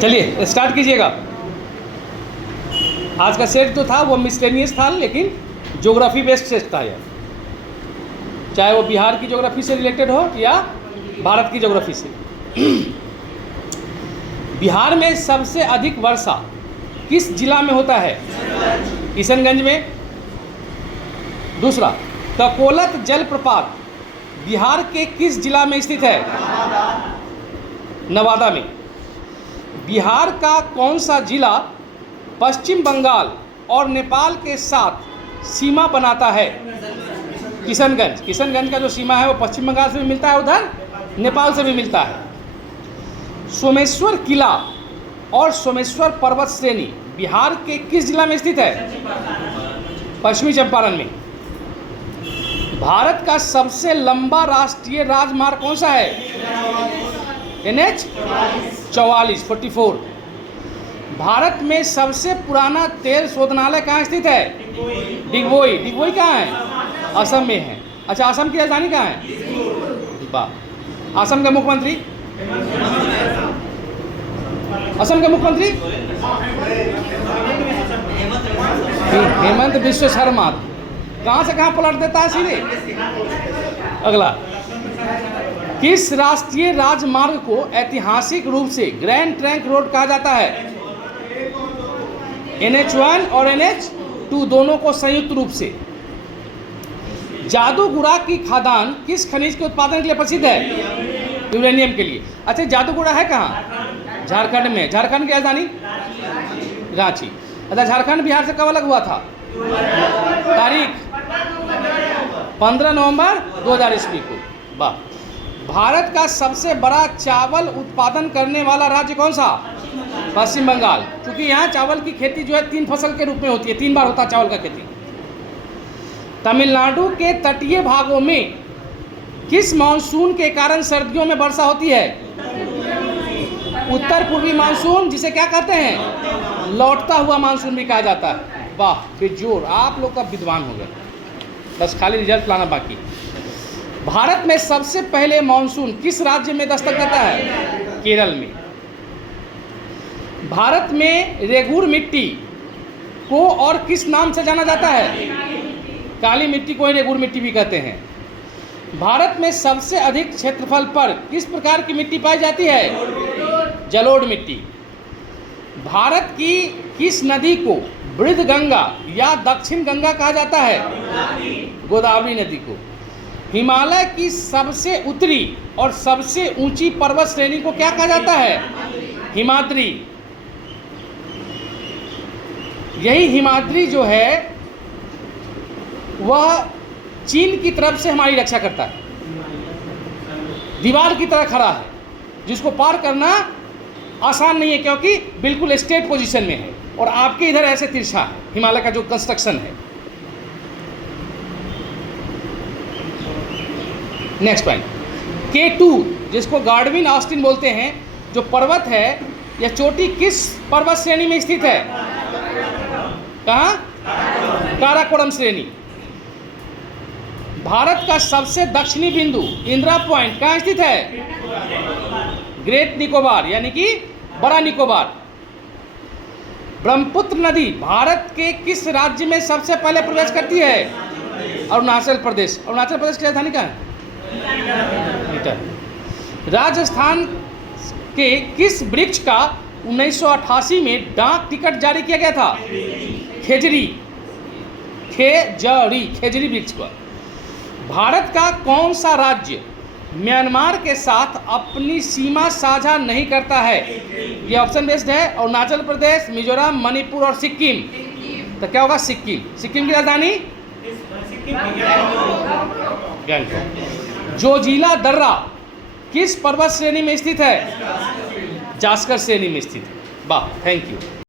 चलिए स्टार्ट कीजिएगा। आज का सेट जो था वो मिसलेनियस था, लेकिन ज्योग्राफी बेस्ड सेट था यह, चाहे वो बिहार की ज्योग्राफी से रिलेटेड हो या भारत की ज्योग्राफी से। बिहार में सबसे अधिक वर्षा किस जिला में होता है? किशनगंज में। दूसरा, ककोलत जलप्रपात बिहार के किस जिला में स्थित है? नवादा में। बिहार का कौन सा जिला पश्चिम बंगाल और नेपाल के साथ सीमा बनाता है? किशनगंज। किशनगंज का जो सीमा है वो पश्चिम बंगाल से भी मिलता है, उधर नेपाल से भी मिलता है। सोमेश्वर किला और सोमेश्वर पर्वत श्रेणी बिहार के किस जिला में स्थित है? पश्चिमी चंपारण में। भारत का सबसे लंबा राष्ट्रीय राजमार्ग कौन सा है? NH 44। भारत में सबसे पुराना तेल शोधनालय कहाँ स्थित है? डिगबोई। डिगबोई कहाँ है? असम में है। अच्छा, असम की राजधानी कहाँ है? वाह। असम के मुख्यमंत्री? असम के मुख्यमंत्री हेमंत बिश्व शर्मा। कहाँ से कहाँ पलट देता है सीधे। अगला, किस राष्ट्रीय राजमार्ग को ऐतिहासिक रूप से ग्रैंड ट्रंक रोड कहा जाता है? NH1 और NH2 दोनों को संयुक्त रूप से। जादूगुड़ा की खादान किस खनिज के उत्पादन के लिए प्रसिद्ध है? यूरेनियम के लिए। अच्छा, जादूगुड़ा है कहाँ? झारखंड में। झारखंड की राजधानी? रांची। अच्छा, झारखंड बिहार से कब अलग हुआ था? तारीख 15 नवंबर 2000 ईस्वी को। वाह। भारत का सबसे बड़ा चावल उत्पादन करने वाला राज्य कौन सा? पश्चिम बंगाल। क्योंकि यहाँ चावल की खेती जो है 3 फसल के रूप में होती है, 3 बार होता है चावल का खेती। तमिलनाडु के तटीय भागों में किस मानसून के कारण सर्दियों में वर्षा होती है? उत्तर पूर्वी मानसून, जिसे क्या कहते हैं? लौटता हुआ मानसून भी कहा जाता है। वाह बेजोर, आप लोग का विद्वान हो गए, बस खाली रिजल्ट लाना बाकी। भारत में सबसे पहले मानसून किस राज्य में दस्तक देता है? केरल में। भारत में रेगुर मिट्टी को और किस नाम से जाना जाता है? काली मिट्टी को ही रेगुर मिट्टी भी कहते हैं। भारत में सबसे अधिक क्षेत्रफल पर किस प्रकार की मिट्टी पाई जाती है? जलोढ़ मिट्टी। भारत की किस नदी को वृद्ध गंगा या दक्षिण गंगा कहा जाता है? गोदावरी नदी को। हिमालय की सबसे उत्तरी और सबसे ऊंची पर्वत श्रेणी को क्या कहा जाता है? हिमाद्री। यही हिमाद्री जो है वह चीन की तरफ से हमारी रक्षा करता है, दीवार की तरह खड़ा है, जिसको पार करना आसान नहीं है, क्योंकि बिल्कुल स्ट्रेट पोजीशन में है, और आपके इधर ऐसे तिरछा है हिमालय का जो कंस्ट्रक्शन है। नेक्स्ट पॉइंट, K2 जिसको गार्डविन ऑस्टिन बोलते हैं, जो पर्वत है, यह चोटी किस पर्वत श्रेणी में स्थित है? कहाँ? काराकोरम श्रेणी। भारत का सबसे दक्षिणी बिंदु इंदिरा पॉइंट कहाँ स्थित है? ग्रेट निकोबार, यानी कि बड़ा निकोबार। ब्रह्मपुत्र नदी भारत के किस राज्य में सबसे पहले प्रवेश करती है? अरुणाचल प्रदेश। अरुणाचल प्रदेश की राजधानी कहाँ है? राजस्थान के किस वृक्ष का 1988 में डाक टिकट जारी किया गया था? खेजड़ी। खेजड़ी वृक्ष पर। भारत का कौन सा राज्य म्यांमार के साथ अपनी सीमा साझा नहीं करता है? ये ऑप्शन बेस्ड है। अरुणाचल प्रदेश, मिजोरम, मणिपुर और सिक्किम। तो क्या होगा? सिक्किम। सिक्किम की राजधानी? गंगटोक। जोजिला दर्रा किस पर्वत श्रेणी में स्थित है? जास्कर श्रेणी में स्थित है। वाह, थैंक यू।